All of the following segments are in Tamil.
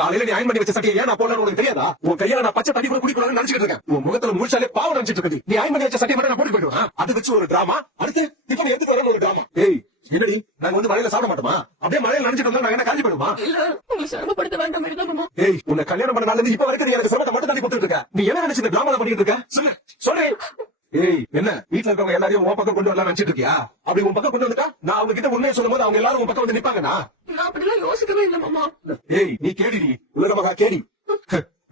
காலையில நீ அயன் பண்ணி வச்ச சட்டையை ஏன் நான் போடலன்னு உனக்கு தெரியாதா? உன் கையால நான் பச்சை தண்ணி கூட குடிக்கூடாதுன்னு நினைச்சிட்டு இருக்கேன். உன் முகத்துல முழிச்சாலே பாவம் நினைச்சிட்டு இருக்கு. நீ அயன் பண்ணி வச்ச சட்டையை மட்டும் நான் போட்டு போயிடுவேன். அது வச்சு ஒரு டிராமா, அடுத்து டிஃபன் எடுத்து வரணும் ஒரு டிராமா. ஏய் என்னடி, நாங்க வந்து மழையில சாப்பிட மாட்டோமா? அப்படியே மழையில நினைச்சிட்டு வந்தா நாங்க என்ன காஞ்சி போயிடுமா? சிரமப்படுத்த வேண்டாம். ஏய் உன்னை கல்யாணம் பண்ண நாள்ல இருந்து இப்ப வரைக்கும் நீ எனக்கு சிரமத்தை மட்டும் தள்ளி கொடுத்துட்டு இருக்க. நீ என்ன நினைச்சு இந்த டிராமா பண்ணிட்டு இருக்க? சொல்லு சொல்றேன். ஏய் என்ன வீட்டுல இருக்கவங்க எல்லாரையும் உன் பக்கம் கொண்டு வரலாம் நினைச்சிட்டு இருக்கியா? அப்படி உன் பக்கம் கொண்டு வந்துட்டா நான் அவங்க கிட்ட உண்மையை சொல்லும் போது அவங்க எல்லாரும் உன் பக்கம் வந்து நிப்பாங்கண்ணா. நான் அப்படிலாம் யோசிக்கவே இல்லை மாமா. ஏய் நீ கேடி, உலக மகா கேடி.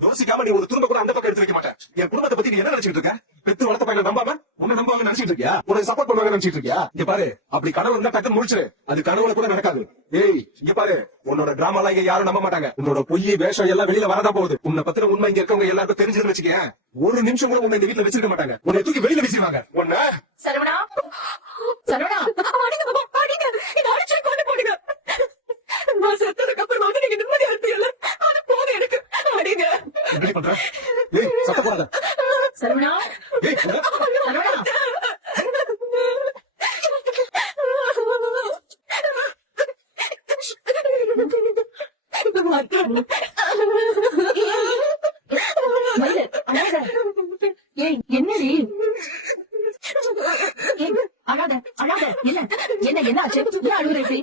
யோசிக்காம நீ ஒரு துரும்ப கூட அந்த பக்கம் எடுத்து வைக்க மாட்டேன். என் குடும்பத்தை பத்தி நீ என்ன நினைச்சிட்டு இருக்க? பெத்து வளர்த்த பையனை நம்பாம உன்னை நம்புவாங்க நினைச்சிட்டு இருக்கியா? உனக்கு சப்போர்ட் பண்ணுவாங்க நினைச்சிட்டு இருக்கியா? இங்க பாரு, அப்படி கனவு இருந்தா டக்குன்னு முடிச்சிரு. அது கனவுல கூட நடக்காது. ஏய் இங்க பாரு, உன்னோட டிராமா எல்லாம் இங்க யாரும் நம்ப மாட்டாங்க. உன்னோட பொய் வேஷம் எல்லாம் வெளியில வரதான் போகுது. உன்னை பத்தின உண்மை இங்க இருக்கவங்க எல்லாருக்கும் தெரிஞ்சதுன்னு வச்சுக்கேன், ஒரு நிமிஷம் கூட உன்னை இந்த வீட்டுல வச்சிருக்க மாட்டாங்க. உன்னை தூக்கி வெளியில வீசிடுவாங்க. உன்ன சரவணா சரவணா அடிங்க மாமா, அடிங்க. இதை அடிச்சு கொண்டு போடுங்க. நான் செத்ததுக்கு அப்புறம் வந்து நீங்க நிம்மதியா இருப்பீங்கல்ல, அது போதும் எனக்கு. அடிங்க. எப்படி பண்ற? ஏய் சத்த போடாத. சரவணா ஏய் சரவணா மயிலு, அழாத. ஏய் என்னடி? ஏய், அழாத அழாத. என்ன என்ன என்ன ஆச்சு? ஏன் அழுகுற இப்படி?